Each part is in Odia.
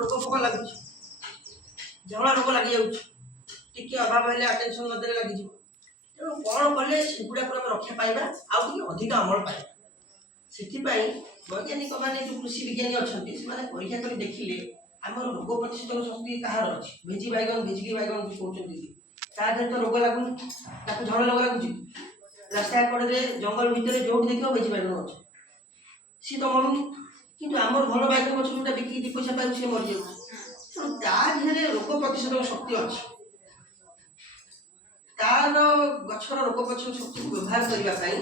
ରୋଗ ଫୋକ ଲାଗୁଛି, ଝାଉଁଳା ରୋଗ ଲାଗିଯାଉଛି, ଟିକେ ଅଭାବ ହେଲେ ଆଟେନସନ୍ ନଦେଲେ ଲାଗିଯିବ। ତେଣୁ କ'ଣ କଲେ ସେଗୁଡ଼ାକୁ ଆମେ ରକ୍ଷା ପାଇବା ଆଉ ଟିକେ ଅଧିକ ଅମଳ ପାଇବା। ସେଥିପାଇଁ ବୈଜ୍ଞାନିକ ମାନେ ଯେଉଁ କୃଷି ବିଜ୍ଞାନୀ ଅଛନ୍ତି ସେମାନେ ପରୀକ୍ଷା କରି ଦେଖିଲେ ଆମର ରୋଗ ପ୍ରତିରୋଧକ ଶକ୍ତି କାହାର ଅଛି। ଭେଜି ବାଇଗଣ ଭେଜିକି ବାଇଗଣ ଯେଉଁ କହୁଛନ୍ତି ତା ଦେହରେ ତ ରୋଗ ଲାଗୁନି, ତାକୁ ଝାଉଁଳା ରୋଗ ଲାଗୁଛି। ରାସ୍ତା କଡ଼ରେ ଜଙ୍ଗଲ ଭିତରେ ଯୋଉଠି ଦେଖିବ ଭେଜି ବାଇଗଣ ଅଛି, ସିଏ ତ ମରୁନି। କିନ୍ତୁ ଆମର ଭଲ ବାଇଗଣ ଗଛ ଯେଉଁଟା ବିକିକି 2 ପଇସା ପାଇବୁ ସିଏ ମରିଯାଉଛି। ତେଣୁ ତା ଦେହରେ ରୋଗ ପ୍ରତିରୋଧକ ଶକ୍ତି ଅଛି। ତାର ଗଛର ରୋଗ ପ୍ରତିରୋଧକ ଶକ୍ତିକୁ ବ୍ୟବହାର କରିବା ପାଇଁ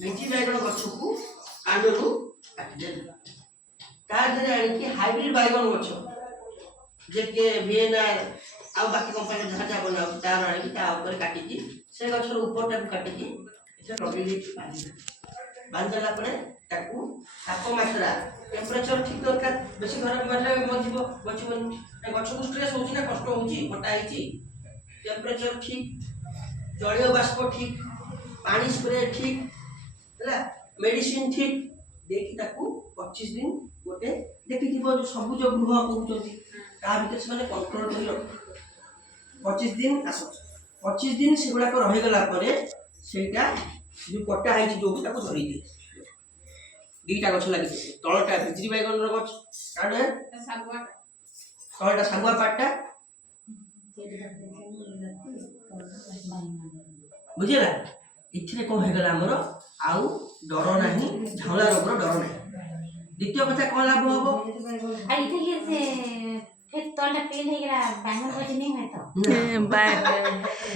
ଭେଜି ବାଇଗଣ ଗଛକୁ କାଣ୍ଡରୁ କାଟିଦେବେ। ତା ଦେହରେ ଆଣିକି ହାଇବ୍ରିଡ୍ ବାଇଗଣ ଗଛ ଯେ ଭିଏନ୍ଆର୍ ଆଉ ବାକି କମ୍ପାନୀ ଯାହା ଯାହା ବନାଉଛି ତାର ଆଣିକି ତା ଉପରେ କାଟିକି ସେ ଗଛର ଉପରଟାକୁ କାଟିକି ଏଥିରେ ଲଗେଇ ଦେଇକି ବାନ୍ଧିଦେଲା ପରେ ତାକୁ ତାପମାତ୍ରା ଟେମ୍ପରେଚର ଠିକ୍ ଦରକାର। ବେଶୀ ଖରାପ ମାତ୍ରାରେ ବଞ୍ଚିବନି। ଗଛକୁ ଷ୍ଟ୍ରେସ୍ ହେଉଛି ନା, କଷ୍ଟ ହେଉଛି, କଟା ହେଇଛି। ଟେମ୍ପରେଚର ଠିକ୍, ଜଳୀୟ ବାଷ୍ପ ଠିକ୍, ପାଣି ସ୍ପ୍ରେ ଠିକ୍ ହେଲା, ମେଡିସିନ ଠିକ୍ ଦେଇକି ତାକୁ 25 ଦିନ ଗୋଟେ ଦେଖିଥିବ ଯୋଉ ସବୁଜ ଗୃହ କହୁଛନ୍ତି ତା ଭିତରେ ସେମାନେ କଣ୍ଟ୍ରୋଲ କରି ରଖ। 25 ଦିନ ଆସ 25 ଦିନ ସେଗୁଡ଼ାକ ରହିଗଲା ପରେ ସେଇଟା ଯୋଉ କଟା ହେଇଛି ଯୋଉ ତାକୁ ଧରି ଦିଏ। 2ଟା ଗଛ ଲାଗିଛି, ତଳଟା ଭିଜିରି ବାଇଗଣର ଗଛ, ତଳଟା ଶାଗୁଆ ପାଟଟା, ବୁଝିଲା। ଏଥିରେ କ'ଣ ହେଇଗଲା ଆମର ଆଉ ଡର ନାହିଁ, ଝାଉଁଳା ରୋଗର ଡର ନାହିଁ। ଦ୍ୱିତୀୟ କଥା କ'ଣ ଲାଭ ହବ? ତଳଟା ପେନ୍ ହେଇଗଲା ବାଇଗଣ ଗଛ ନେଇ ହୁଏ ତ